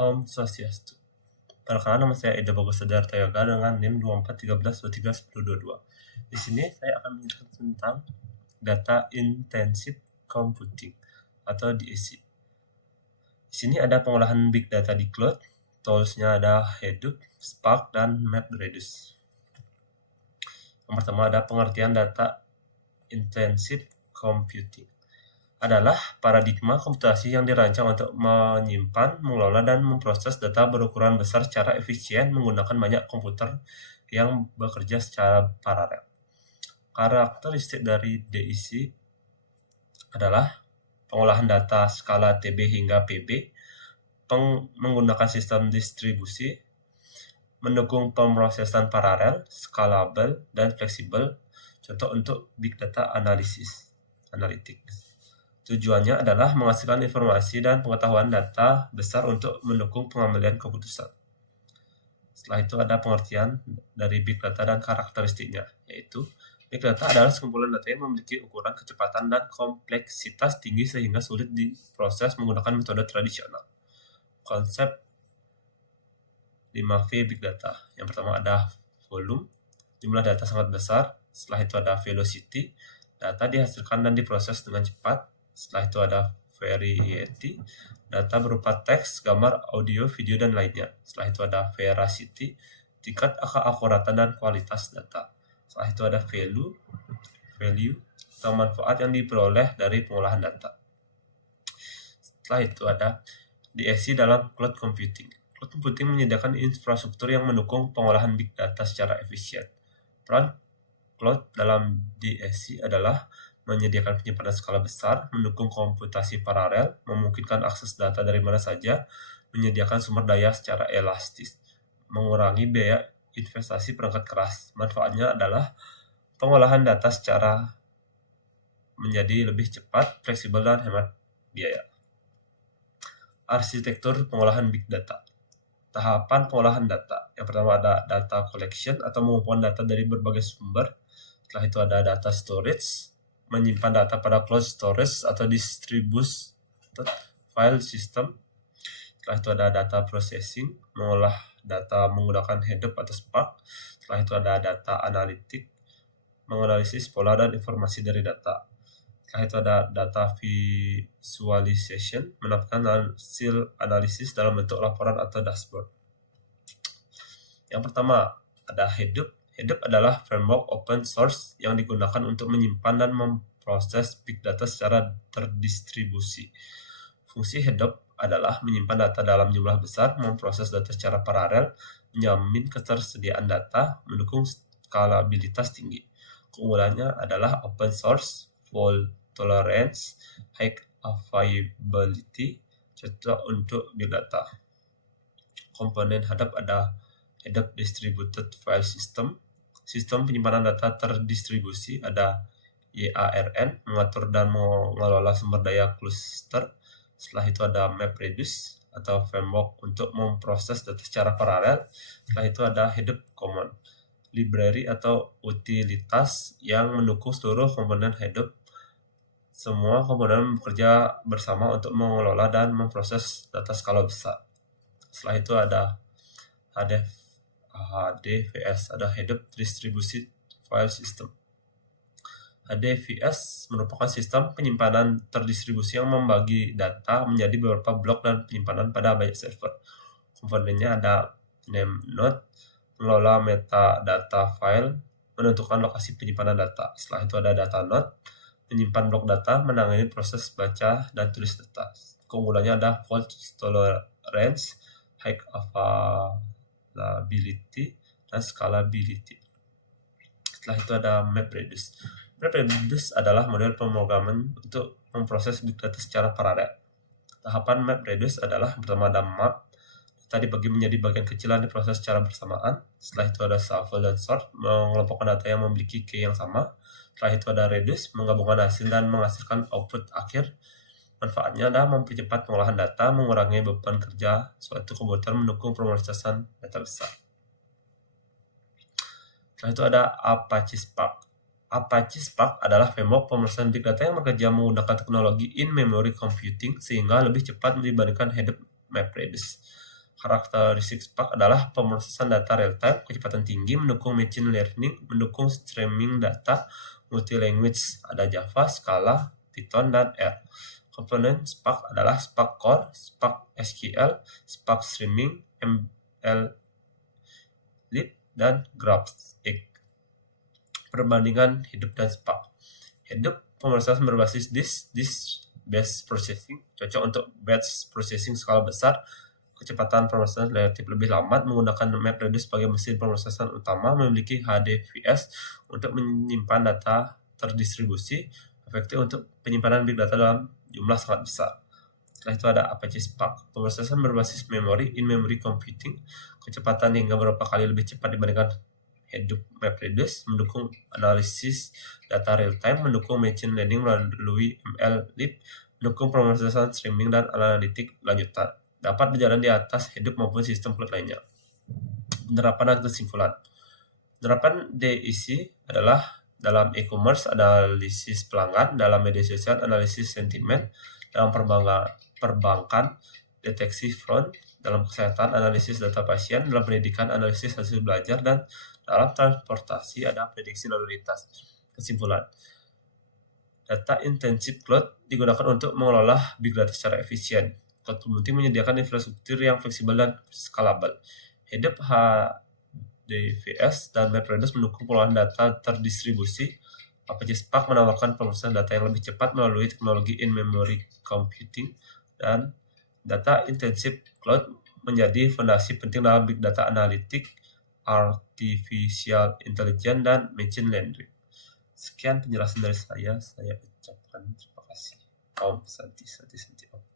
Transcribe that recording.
Om Swastiastu. Perkenalkan, nama saya Eda Bagus Siddhartha Yoga dengan NIM 2413231022. Di sini saya akan menjelaskan tentang Data Intensive Computing atau DSC. Di sini ada pengolahan big data di cloud, toolsnya ada Hadoop, Spark, dan MapReduce. Yang pertama ada pengertian data intensive computing. Adalah paradigma komputasi yang dirancang untuk menyimpan, mengelola, dan memproses data berukuran besar secara efisien menggunakan banyak komputer yang bekerja secara paralel. Karakteristik dari DIC adalah pengolahan data skala TB hingga PB, menggunakan sistem distribusi, mendukung pemrosesan paralel, scalable, dan fleksibel, contoh untuk big data analytics. Tujuannya adalah menghasilkan informasi dan pengetahuan data besar untuk mendukung pengambilan keputusan. Setelah itu ada pengertian dari big data dan karakteristiknya, yaitu big data adalah sekumpulan data yang memiliki ukuran, kecepatan, dan kompleksitas tinggi sehingga sulit diproses menggunakan metode tradisional. Konsep 5V big data. Yang pertama ada volume, jumlah data sangat besar. Setelah itu ada velocity, data dihasilkan dan diproses dengan cepat. Setelah itu ada variety, data berupa teks, gambar, audio, video, dan lainnya. Setelah itu ada veracity, tingkat keakuratan dan kualitas data. Setelah itu ada value atau manfaat yang diperoleh dari pengolahan data. Setelah itu ada DSC dalam cloud computing. Cloud computing menyediakan infrastruktur yang mendukung pengolahan big data secara efisien. Peran cloud dalam DSC adalah menyediakan penyimpanan skala besar, mendukung komputasi paralel, memungkinkan akses data dari mana saja, menyediakan sumber daya secara elastis, mengurangi biaya investasi perangkat keras. Manfaatnya adalah pengolahan data secara menjadi lebih cepat, fleksibel, dan hemat biaya. Arsitektur pengolahan big data. Tahapan pengolahan data. Yang pertama ada data collection atau mengumpulkan data dari berbagai sumber. Setelah itu ada data storage, menyimpan data pada cloud storage atau distributed file system. Setelah itu ada data processing, mengolah data menggunakan Hadoop atau Spark. Setelah itu ada data analytic, menganalisis pola dan informasi dari data. Setelah itu ada data visualization, menampilkan hasil analisis dalam bentuk laporan atau dashboard. Yang pertama ada Hadoop. Hadoop adalah framework open source yang digunakan untuk menyimpan dan memproses big data secara terdistribusi. Fungsi Hadoop adalah menyimpan data dalam jumlah besar, memproses data secara paralel, menjamin ketersediaan data, mendukung skalabilitas tinggi. Keunggulannya adalah open source, fault tolerance, high availability, cocok untuk big data. Komponen Hadoop ada Hadoop Distributed File System, sistem penyimpanan data terdistribusi, ada YARN, mengatur dan mengelola sumber daya cluster. Setelah itu ada MapReduce atau framework untuk memproses data secara paralel. Setelah itu ada Hadoop Common, library atau utilitas yang mendukung seluruh komponen Hadoop. Semua komponen bekerja bersama untuk mengelola dan memproses data skala besar. Setelah itu ada HDFS, ada Hadoop Distributed File System. HDFS merupakan sistem penyimpanan terdistribusi yang membagi data menjadi beberapa blok dan penyimpanan pada banyak server. Komponennya ada name node, mengelola metadata file, menentukan lokasi penyimpanan data. Setelah itu ada data node, menyimpan blok data, menangani proses baca dan tulis data. Keunggulannya ada fault tolerance, high availability, dan scalability. Setelah itu ada MapReduce. MapReduce adalah model pemrograman untuk memproses big data secara paralel. Tahapan MapReduce adalah pertama ada map, data dibagi menjadi bagian kecil dan diproses secara bersamaan. Setelah itu ada shuffle dan sort, mengelompokkan data yang memiliki key yang sama. Setelah itu ada reduce, menggabungkan hasil dan menghasilkan output akhir. Manfaatnya adalah mempercepat pengolahan data, mengurangi beban kerja suatu komputer, mendukung pemrosesan data besar. Setelah itu ada Apache Spark. Apache Spark adalah framework pemrosesan big data yang bekerja menggunakan teknologi in-memory computing sehingga lebih cepat dibandingkan Hadoop MapReduce. Karakteristik Spark adalah pemrosesan data real-time, kecepatan tinggi, mendukung machine learning, mendukung streaming data, multi-language, ada Java, Scala, Python, dan R. Komponen Spark adalah Spark Core, Spark SQL, Spark Streaming, MLlib, dan GraphX. Perbandingan Hadoop dan Spark. Hadoop pemrosesan berbasis disk based processing, cocok untuk batch processing skala besar. Kecepatan pemrosesan relatif lebih lambat, menggunakan MapReduce sebagai mesin pemrosesan utama, memiliki HDFS untuk menyimpan data terdistribusi, efektif untuk penyimpanan big data dalam jumlah sangat besar. Setelah itu ada Apache Spark, pemrosesan berbasis memori, in-memory computing, kecepatan hingga beberapa kali lebih cepat dibandingkan Hadoop MapReduce, mendukung analisis data real-time, mendukung machine learning melalui MLlib, mendukung pemrosesan streaming dan analitik lanjutan. Dapat berjalan di atas Hadoop maupun sistem cloud lainnya. Penerapan dan kesimpulan. Penerapan DEC adalah dalam e-commerce, analisis pelanggan, dalam media sosial, analisis sentimen, dalam perbankan, deteksi fraud, dalam kesehatan, analisis data pasien, dalam pendidikan, analisis hasil belajar, dan dalam transportasi ada prediksi lalu lintas. Kesimpulan. Data intensive cloud digunakan untuk mengelola big data secara efisien. Cloud computing menyediakan infrastruktur yang fleksibel dan scalable. Hadoop, HDFS, dan MapReduce mendukung pengolahan data terdistribusi. Apache Spark menawarkan pemrosesan data yang lebih cepat melalui teknologi in-memory computing, dan data intensive cloud menjadi fondasi penting dalam big data analitik, artificial intelligence, dan machine learning. Sekian penjelasan dari saya ucapkan terima kasih. Om Santi Santi Santi Om.